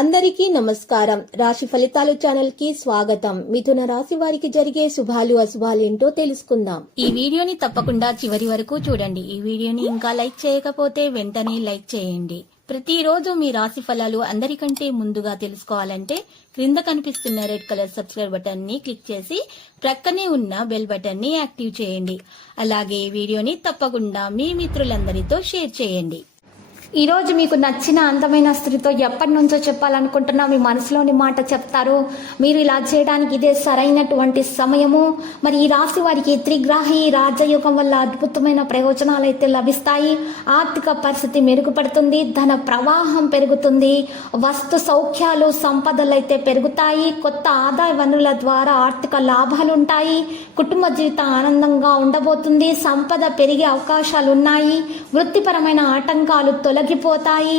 అందరికీ నమస్కారం. రాశి ఫలితాలు ఛానల్ కి స్వాగతం. మిథున రాశి వారికి జరిగే శుభాలు అశుభాలు ఏంటో తెలుసుకుందాం. ఈ వీడియోని తప్పకుండా చివరి వరకు చూడండి. ఈ వీడియోని ఇంకా లైక్ చేయకపోతే వెంటనే లైక్ చేయండి. ప్రతిరోజు మీ రాశి ఫలాలు అందరికంటే ముందుగా తెలుసుకోవాలంటే క్రింద కనిపిస్తున్న రెడ్ కలర్ సబ్స్క్రైబ్ బటన్ ని క్లిక్ చేసి ప్రక్కనే ఉన్న బెల్ బటన్ ని యాక్టివ్ చేయండి. అలాగే ఈ వీడియోని తప్పకుండా మీ మిత్రులందరితో షేర్ చేయండి. ఈ రోజు మీకు నచ్చిన అందమైన స్త్రీతో ఎప్పటి నుంచో చెప్పాలనుకుంటున్నా మీ మనసులోని మాట చెప్తారు. మీరు ఇలా చేయడానికి ఇదే సరైనటువంటి సమయము. మరి ఈ రాశి వారికి త్రిగ్రాహి రాజయోగం వల్ల అద్భుతమైన ప్రయోజనాలు అయితే లభిస్తాయి. ఆర్థిక పరిస్థితి మెరుగుపడుతుంది, ధన ప్రవాహం పెరుగుతుంది, వస్తు సౌఖ్యాలు సంపదలు అయితే పెరుగుతాయి, కొత్త ఆదాయ వనరుల ద్వారా ఆర్థిక లాభాలు ఉంటాయి, కుటుంబ జీవితం ఆనందంగా ఉండబోతుంది, సంపద పెరిగే అవకాశాలు ఉన్నాయి, వృత్తిపరమైన ఆటంకాలు తొలగిపోతాయి.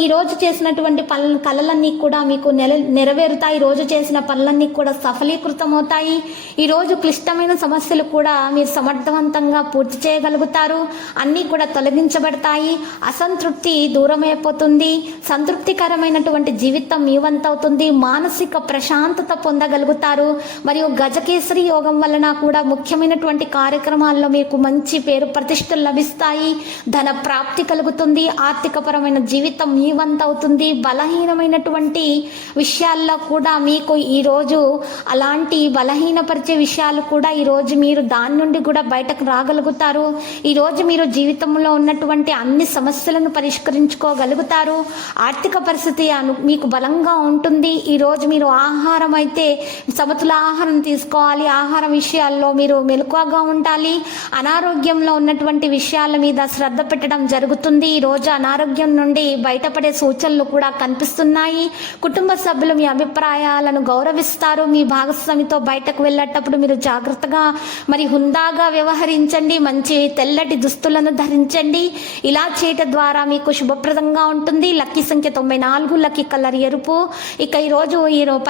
ఈ రోజు చేసినటువంటి కళలన్నీ కూడా మీకు నెరవేరుతాయి. ఈ రోజు చేసిన పనులన్నీ కూడా సఫలీకృతం అవుతాయి. ఈ రోజు క్లిష్టమైన సమస్యలు కూడా మీరు సమర్థవంతంగా పూర్తి చేయగలుగుతారు. అన్నీ కూడా తొలగించబడతాయి. అసంతృప్తి దూరమైపోతుంది. సంతృప్తికరమైనటువంటి జీవితం మీ వంతవుతుంది. మానసిక ప్రశాంతత పొందగలుగుతారు. మరియు గజకేసరి యోగం వలన కూడా ముఖ్యమైనటువంటి కార్యక్రమాల్లో మీకు మంచి పేరు ప్రతిష్టలు లభిస్తాయి. ధన ప్రాప్తి కలుగుతుంది. ఆర్థిక పరమైన జీవితం మీ వంతవుతుంది. బలహీనమైనటువంటి విషయాల్లో కూడా మీకు ఈరోజు అలాంటి బలహీనపరిచే విషయాలు కూడా ఈరోజు మీరు దాని నుండి కూడా బయటకు రాగలుగుతారు. ఈరోజు మీరు జీవితంలో ఉన్నటువంటి అన్ని సమస్యలను పరిష్కరించుకోగలుగుతారు. ఆర్థిక పరిస్థితి మీకు బలంగా ఉంటుంది. ఈరోజు మీరు ఆహారం అయితే సమతుల ఆహారం తీసుకోవాలి. ఆహార విషయాల్లో మీరు మెలకువగా ఉండాలి. అనారోగ్యంలో ఉన్నటువంటి విషయాల మీద శ్రద్ధ పెట్టడం జరుగుతుంది. ఈరోజు అనారోగ్యం నుండి బయటపడే సూచనలు కూడా కనిపిస్తున్నాయి. కుటుంబ సభ్యులు మీ అభిప్రాయాలను గౌరవిస్తారు. మీ భాగస్వామితో బయటకు వెళ్ళేటప్పుడు మీరు జాగ్రత్తగా మరి హుందాగా వ్యవహరించండి. మంచి తెల్లటి దుస్తులను ధరించండి. ఇలా చేయటం ద్వారా మీకు శుభప్రదంగా ఉంటుంది. లక్కీ సంఖ్య 94, లక్కీ కలర్ ఎరుపు. ఇక ఈరోజు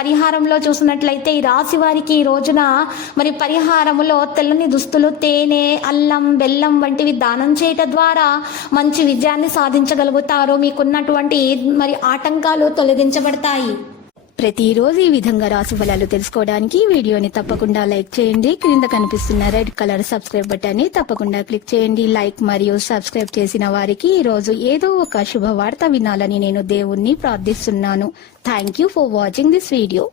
పరిహారంలో చూసినట్లయితే ఈ రాశి వారికి ఈ రోజున మరి పరిహారములో తెల్లని దుస్తులు, తేనె, అల్లం, బెల్లం వంటివి దానం చేయటం ద్వారా మంచి విజయాన్ని సాధించగలుగుతారు. మీకున్నటువంటి మరి ఆటంకాలు తొలగించబడతాయి. ప్రతిరోజు ఈ విధంగా రాశి ఫలాలు తెలుసుకోవడానికి వీడియోని తప్పకుండా లైక్ చేయండి. క్రింద కనిపిస్తున్న రెడ్ కలర్ సబ్స్క్రైబ్ బటన్ ని తప్పకుండా క్లిక్ చేయండి. లైక్ మరియు సబ్స్క్రైబ్ చేసిన వారికి ఈ రోజు ఏదో ఒక శుభవార్త వినాలని నేను దేవుణ్ణి ప్రార్థిస్తున్నాను. Thank you for watching this video.